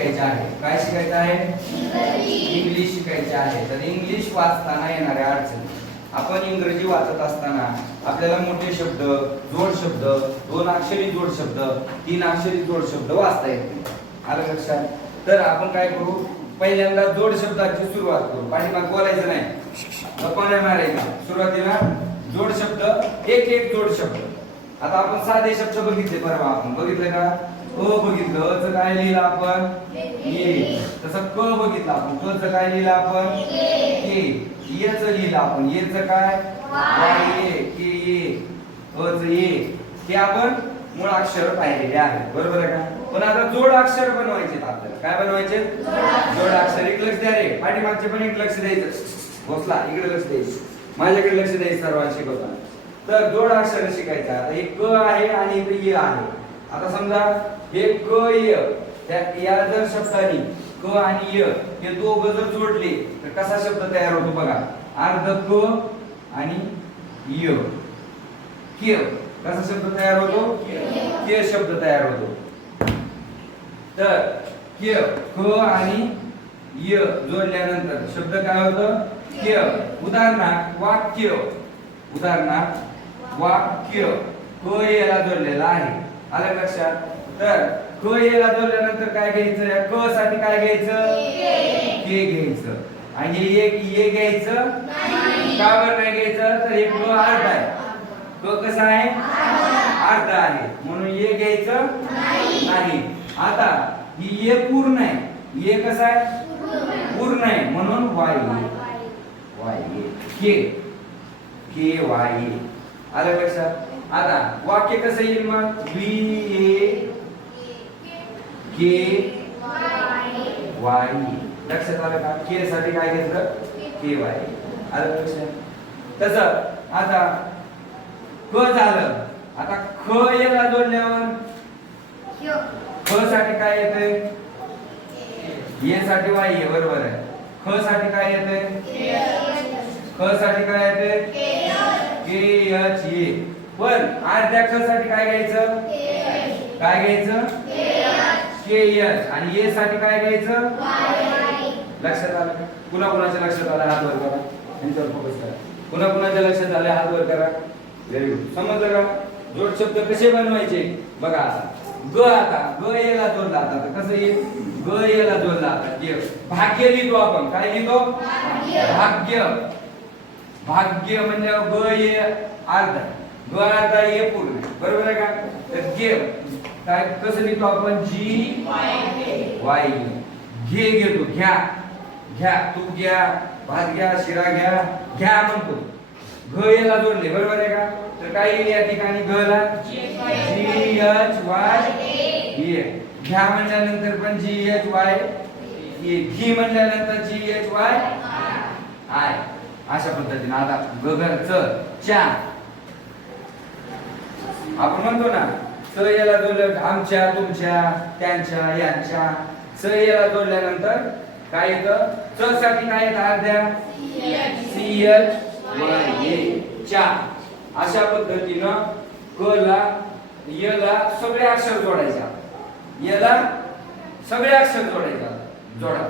शिकायचे आहे. काय शिकायचं आहे? इंग्लिश शिकायचे आहे. तर इंग्लिश वाचताना येणाऱ्या अडचणी, आपण इंग्रजी वाचत असताना आपल्याला मोठे शब्द, जोड शब्द, 2 अक्षरी जोड शब्द, 3 अक्षरी जोड शब्द वाचता येते. आलं लक्षात? तर आपण काय करू, पहिल्यांदा जोड शब्दाची सुरुवात करू. पाठीमाग बोलायचं नाही, गप्पा नाही मारायचा. सुरुवातीला जोड शब्द, एक जोड शब्द. आता आपण साधे शब्द बघितले परवा, आपण बघितले का? बघितलं. अ काय लिहिलं आपण? ए. तसं क बघितलं आपण. क च काय लिहिलं आपण? के. ये च लिहिलं आपण. ये च काय? वाय ये. के ये. अ च ये. हे आपण मूळ अक्षर पाहिलेले आहेत. बरोबर आहे का? पण आता जोड अक्षर बनवायचे आपल्याला. काय बनवायचे? जोड अक्षर. एक लक्ष द्या रे, पाठीमागचे पण एक लक्ष द्यायचं. घोसला इकडे लक्ष द्यायचं, माझ्याकडे लक्ष द्यायचं सर्वांना शिकवताना. तर जोड अक्षर शिकायचं. आता एक क आहे आणि एक य आहे. आता समजा हे क य, त्या या जर शब्दाने क आणि य हे दोघं जर जोडले तर कसा शब्द तयार होतो बघा. अर्ध क आणि य, के. कसा शब्द तयार होतो? के शब्द तयार होतो. तर के, क आणि य जोडल्यानंतर शब्द काय होतं? के. उदाहरणार्थ वाक्य. उदाहरणार्थ वाक्य. क याला जोडलेला आहे. आलं लक्षात? तर क याला जोडल्यानंतर काय घ्यायचं? या क साठी काय घ्यायचं? के घ्यायचं. आणि एक ये घ्यायचं नाही. का बरं नाही घ्यायचं? तर हे क अर्ध आहे. क कसा आहे? अर्ध आहे, म्हणून ये घ्यायचं नाही. आता ही ये पूर्ण आहे. ये कसा आहे? पूर्ण आहे, म्हणून वाय ये. के. के वाय ये. आलं लक्षात? आता वाक्य कसं येईल मग? V A K Y. लक्षात आलं का? के साठी काय घेतलं? के वाय. आलं लक्षात? तसं आता क झालं. आता ख याला जोडल्यावर ख साठी काय येतंय? ये साठी वाय ये. बरोबर आहे. ख साठी काय येतंय? ख साठी काय येतंय? के एच ये. पण अर्ध्या ख साठी काय घ्यायचं? काय घ्यायचं? के एच. आणि ये साठी काय घ्यायचं? लक्षात आलं का? कुणाच्या लक्षात आलं? हात वर करा. यांच्यावर फोकस करा. कुणाच्या लक्षात आले? हात वर करा. Very good. समजलं का? जोड शब्द कसे बनवायचे बघा. आता ग, आता ग याला जोडला. आता कसं येईल? ग याला जोडला. आता भाग्य लिहितो आपण. काय लिहितो? भाग्य. भाग्य म्हणजे ग ये अर्धा, ग अर्धा ये पूर्ण. बरोबर आहे का? तर गे काय कसं लिहितो आपण? जी वाय. घे घेतो. घ्या. घ्या. तूप घ्या, भात घ्या, शिरा घ्या. घ्या म्हणतो. घ याला जोडले. बरोबर आहे का? तर काय येईल या ठिकाणी? ग ला जी एच वाय ये. घ्या म्हणल्यानंतर पण जी एच वाय ये. घी म्हणल्यानंतर जी एच वाय आय. अशा पद्धतीने आता गगनचं च्या आपण म्हणतो ना, स याला जोडलं आमच्या, तुमच्या, त्यांच्या, यांच्या. स याला जोडल्यानंतर काय येतं? च साठी काय येतं? अर्ध्या सी एच वाय ये. च्या. अशा पद्धतीनं क ला य ला सगळे अक्षर जोडायचे. य ला सगळे अक्षर जोडायचे. जोडा.